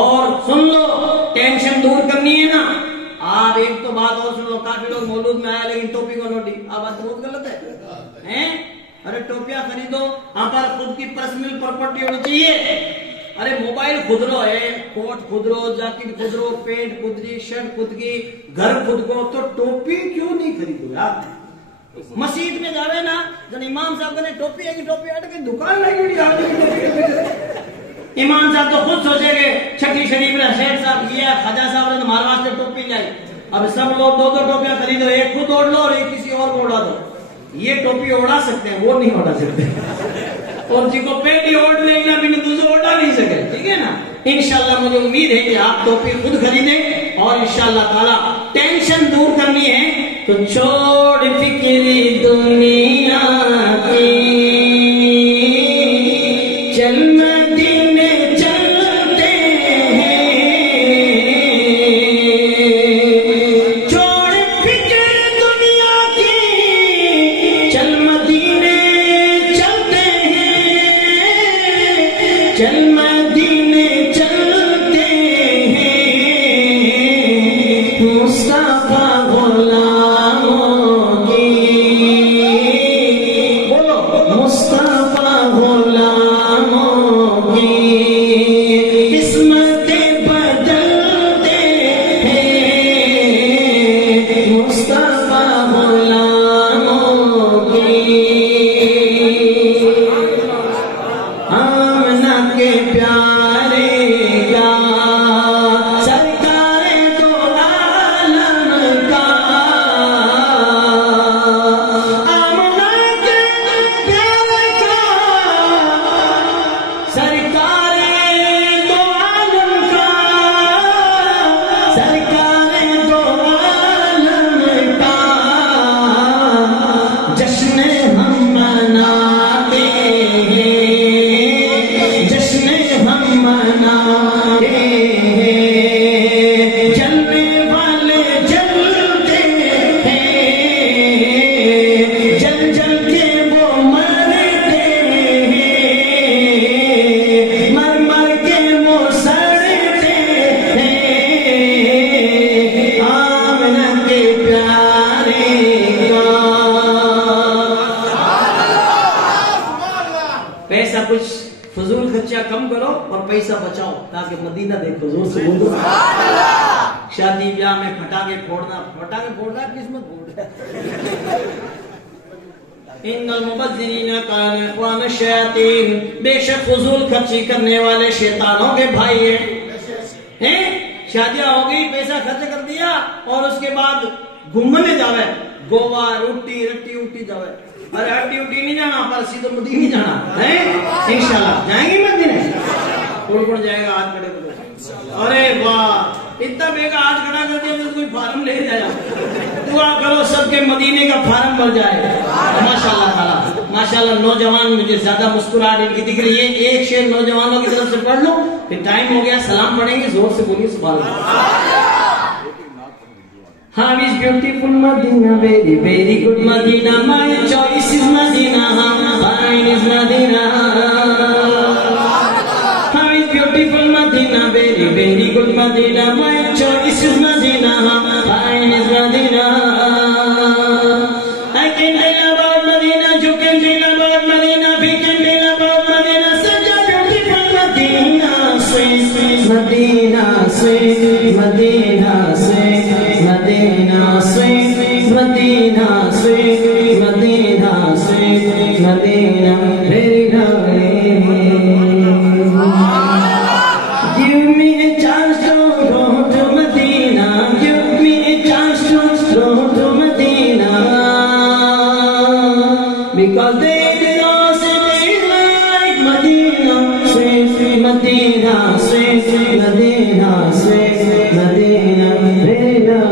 اور سن لو، ٹینشن دور کرنی ہے نا. آپ ایک تو بات اور سن لو، کافی لوگ مولود میں آئے لیکن ٹوپی کو نوٹی. اب بات بہت غلط ہے. ارے ٹوپیاں خریدو، ہمارا خود کی پرسنل پراپرٹی ہونی چاہیے. ارے موبائل خود رو ہے، کوٹ خود رو، جاکٹ خود رو، پینٹ خود کی، شرٹ خود کی، گھر خود کو، تو ٹوپی کیوں نہیں خریدو یار؟ مسجد میں جاوے نا جن امام صاحب نے ٹوپی ہے کہ ٹوپی ہٹ کے دکان لگی ہوئی. امام صاحب تو خود سوچے گے چھٹی شریف میں شیخ صاحب یہ ہے، خواجہ صاحب نے ہمارے واسطے ٹوپی لائی. اب سب لوگ 2 ٹوپیاں خریدو، ایک خود اوڑھ لو اور ایک کسی اور کو اڑا دو. یہ ٹوپی اڑا سکتے ہیں، وہ نہیں اڑا سکتے. اور جی کو پینٹ اوڑھ لیں گے بھی دوسرے اڑا نہیں سکے. ٹھیک ہے نا. انشاءاللہ مجھے امید ہے کہ آپ ٹوپی خود خریدیں اور انشاءاللہ تعالی ٹینشن دور کرنی ہے تو چھوڑ فکری دنیا کی، چل مدینے چلتے ہیں. چھوڑ فکر دنیا کی، چل مدینے چلتے ہیں. چل مدینے چلتے ہیں. مصطفیٰ غلاموں کی، بولو مصطفیٰ غلاموں کی کم کرو اور پیسہ بچاؤ تاکہ مدینہ دیکھو. زور سے بولو. شادی بیاہ میں پٹاخے پھوڑنا قسمت پھوڑ رہا ہے. ان المبذرین کان اخوان الشیاطین، بے شک فضول خرچی کرنے والے شیطانوں کے بھائی ہیں. شادیاں ہو گئی، پیسہ خرچ کر دیا اور اس کے بعد گھومنے جاوے، گوا روٹی رٹی اٹی جاوے. ارے ہٹی اٹی نہیں جانا، پر سیدھا مدینے جانا ہے. انشاءاللہ جائیں گے مدینے. کون جائے گا؟ ہاتھ کھڑے کرو. ارے واہ، اتنا بیگا ہاتھ کھڑا کر دیا تو کوئی فارم لے جایا. دعا کرو سب کے مدینے کا فارم بھر جائے. ماشاءاللہ تعالی ماشاءاللہ. نوجوان مجھے زیادہ مسکراہٹ ان کی دکھ رہی ہے. ایک شعر نوجوانوں کی طرف سے پڑھ لو، پھر ٹائم ہو گیا، سلام پڑھیں گے. زور سے بولیے سبحان اللہ. How is beautiful Medina, very very good Medina, my choice is Medina, mine is Medina. How is beautiful Medina, very very good Medina, my choice is Medina, mine is Medina. I can tell about Medina, you can tell about Medina, we can tell about Medina, such a beautiful Medina, sweet sweet Medina, sweet Medina, sweet Medina, sweet Medina, sweet Medina, sweet Medina, very nice. Give me a chance to go to Medina, give me a chance to go to Medina, because there is no city like Medina, sweet Medina, sweet Medina, sweet Medina, very nice.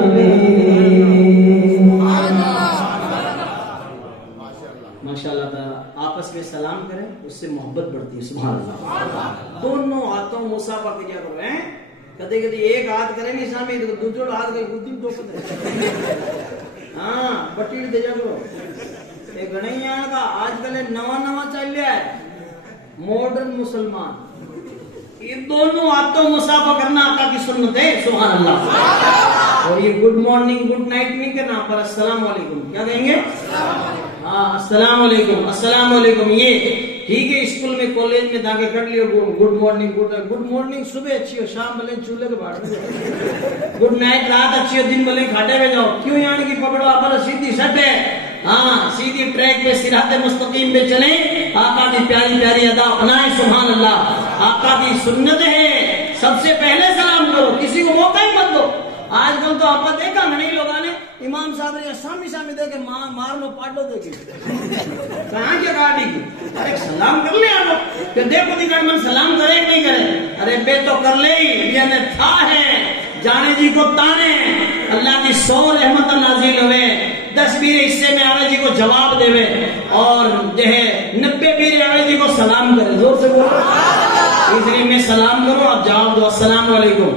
ماشاءاللہ تعالیٰ. آپس میں سلام کریں، اس سے محبت بڑھتی ہے. سبحان اللہ. دونوں ہاتھوں مصافحہ کیا کرو ہیں. کدے کدے ایک ہاتھ کریں نہیں سامنے تو دوسرا ہاتھ کہیں خود تو ہاں بٹی دے جا کرو. یہ گھڑیاں کا آج کل نواں چل رہا ہے ماڈرن مسلمان. یہ دونوں ہاتھوں مصافحہ کرنا آقا کی سنت ہے. سبحان اللہ. اور یہ گڈ مارننگ گڈ نائٹ نہیں کرنا، پر السلام علیکم کیا کہیں گے؟ ہاں السلام علیکم السلام علیکم. یہ ٹھیک ہے، اسکول میں کالج میں داخل کر لیو گڈ مارننگ گڈ مارننگ صبح اچھی ہو، شام بھلے چولہے کے باہر میں جاؤ. گڈ نائٹ رات اچھی ہو، دن بھلے کھاٹے میں جاؤ. کیوں یعنی کہ پکڑو آپ سیدھی سٹ ہے. ہاں سیدھی ٹریک پہ صراط مستقیم پہ چلیں، آقا کی پیاری پیاری ادا اپنائیں. سبحان اللہ. آقا کی سنت ہے سب سے پہلے سلام کرو، کسی کو موقع ہی مت دو. آج کل تو آپ دیکھا نہیں لوگوں نے امام صاحب نے سامی دے کے مار لو پاٹ لو دے کے کہاں کیا گاڑی کی. ارے سلام کر لے آپ کہ دیکھو دیکھ من سلام کرے نہیں کرے. ارے بے تو کر لے ہی یہ تھا ہے جانے جی کو تانے. اللہ کی 100 رحمت نازل ہوئے، 10 بیرے حصے میں آوے جی کو جواب دے اور جو ہے 90 بیرے آوے جی کو سلام کرے. زور سے بولو. اس لیے میں سلام کروں آپ جواب دو. السلام علیکم.